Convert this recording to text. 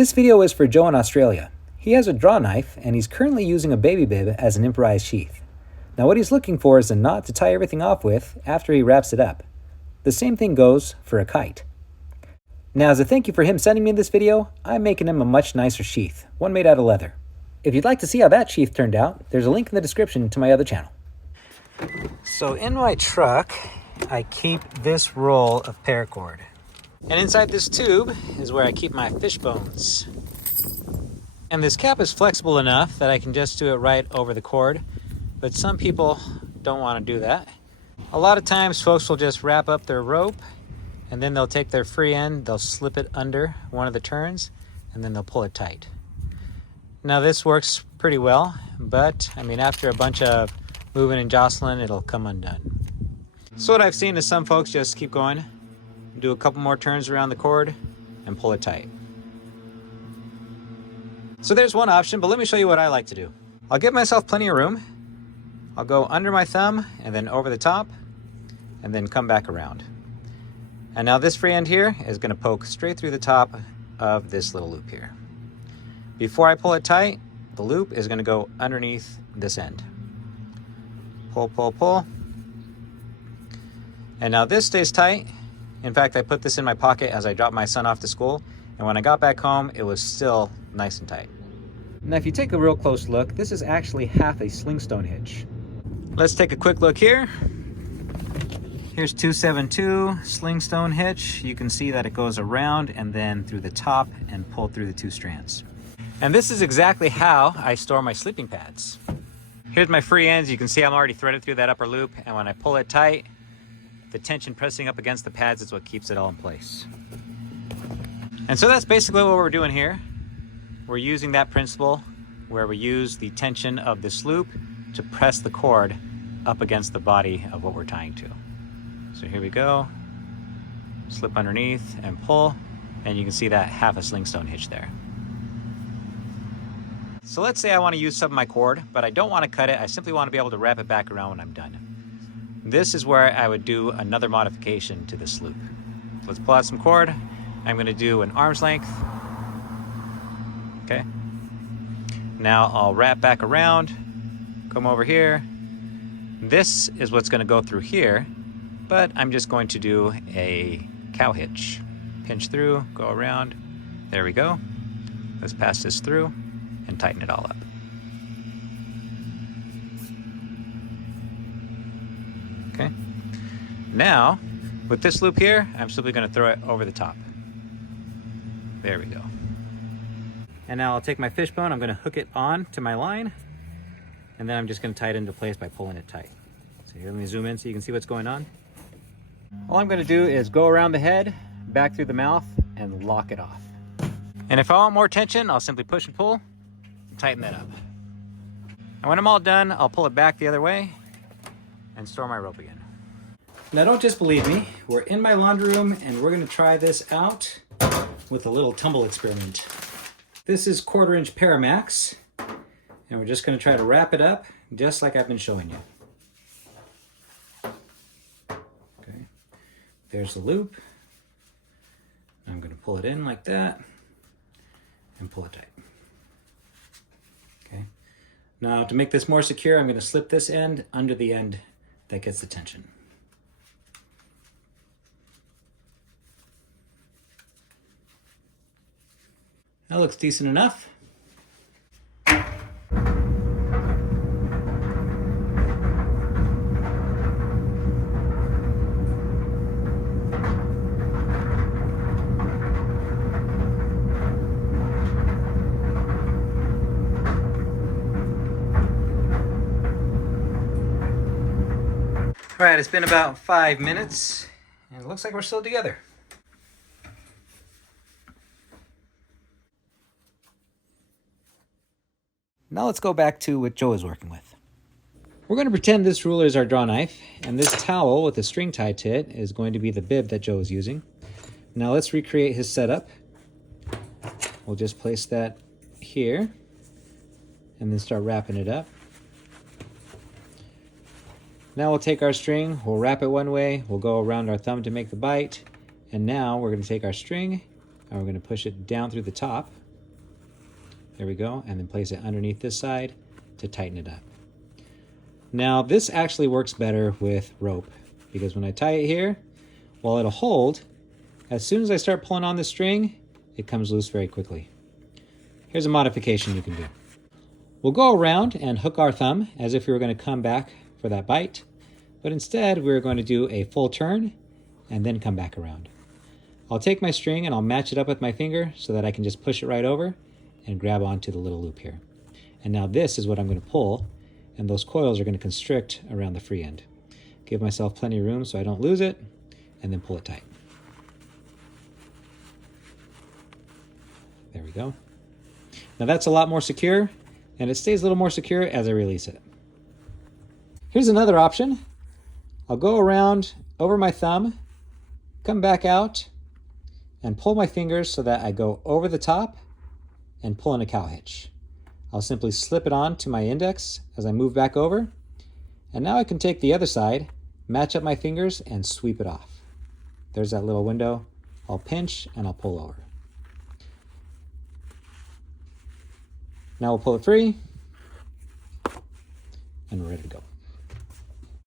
This video is for Joe in Australia. He has a draw knife and he's currently using a baby bib as an improvised sheath. Now what he's looking for is a knot to tie everything off with after he wraps it up. The same thing goes for a kite. Now as a thank you for him sending me this video, I'm making him a much nicer sheath, one made out of leather. If you'd like to see how that sheath turned out, there's a link in the description to my other channel. So in my truck, I keep this roll of paracord. And inside this tube is where I keep my fish bones. And this cap is flexible enough that I can just do it right over the cord, but some people don't want to do that. A lot of times folks will just wrap up their rope and then they'll take their free end, they'll slip it under one of the turns, and then they'll pull it tight. Now this works pretty well, but I mean after a bunch of moving and jostling, it'll come undone. So what I've seen is some folks just keep going, do a couple more turns around the cord, and pull it tight. So there's one option, but let me show you what I like to do. I'll give myself plenty of room. I'll go under my thumb and then over the top and then come back around. And now this free end here is going to poke straight through the top of this little loop here. Before I pull it tight, the loop is going to go underneath this end. Pull, pull, pull. And now this stays tight. In fact, I put this in my pocket as I dropped my son off to school, and when I got back home, it was still nice and tight. Now if you take a real close look, this is actually half a slingstone hitch. Let's take a quick look here. Here's 272 slingstone hitch. You can see that it goes around and then through the top and pull through the two strands. And this is exactly how I store my sleeping pads. Here's my free ends. You can see I'm already threaded through that upper loop, and when I pull it tight, the tension pressing up against the pads is what keeps it all in place. And so that's basically what we're doing here. We're using that principle where we use the tension of this loop to press the cord up against the body of what we're tying to. So here we go, slip underneath and pull, and you can see that half a slingstone hitch there. So let's say I want to use some of my cord, but I don't want to cut it. I simply want to be able to wrap it back around when I'm done. This is where I would do another modification to this loop. So let's pull out some cord. I'm going to do an arm's length. Okay. Now I'll wrap back around, come over here. This is what's going to go through here, but I'm just going to do a cow hitch. Pinch through, go around. There we go. Let's pass this through and tighten it all up. Okay. Now, with this loop here, I'm simply going to throw it over the top. There we go. And now I'll take my fishbone, I'm going to hook it on to my line, and then I'm just going to tie it into place by pulling it tight. So here, let me zoom in so you can see what's going on. All I'm going to do is go around the head, back through the mouth, and lock it off. And if I want more tension, I'll simply push and pull and tighten that up. And when I'm all done, I'll pull it back the other way and store my rope again. Now don't just believe me, we're in my laundry room and we're going to try this out with a little tumble experiment. This is 1/4 inch Paramax, and we're just going to try to wrap it up just like I've been showing you. Okay, there's the loop. I'm going to pull it in like that and pull it tight. Okay, now to make this more secure, I'm going to slip this end under the end that gets the tension. That looks decent enough. All right, it's been about 5 minutes, and it looks like we're still together. Now let's go back to what Joe is working with. We're going to pretend this ruler is our draw knife, and this towel with a string tied to it is going to be the bib that Joe is using. Now let's recreate his setup. We'll just place that here, and then start wrapping it up. Now we'll take our string, we'll wrap it one way, we'll go around our thumb to make the bite, and now we're going to take our string and we're going to push it down through the top There we go. And then place it underneath this side to tighten it up. Now this actually works better with rope because when I tie it here, while it'll hold, as soon as I start pulling on the string, it comes loose very quickly. Here's a modification you can do. We'll go around and hook our thumb as if we were going to come back for that bite, but instead we're going to do a full turn and then come back around. I'll take my string and I'll match it up with my finger so that I can just push it right over and grab onto the little loop here. And now this is what I'm going to pull, and those coils are going to constrict around the free end. Give myself plenty of room so I don't lose it, and then pull it tight. There we go. Now that's a lot more secure, and it stays a little more secure as I release it. Here's another option. I'll go around over my thumb, come back out, and pull my fingers so that I go over the top and pull in a cow hitch. I'll simply slip it on to my index as I move back over, and now I can take the other side, match up my fingers, and sweep it off. There's that little window. I'll pinch and I'll pull over. Now we'll pull it free, and we're ready to go.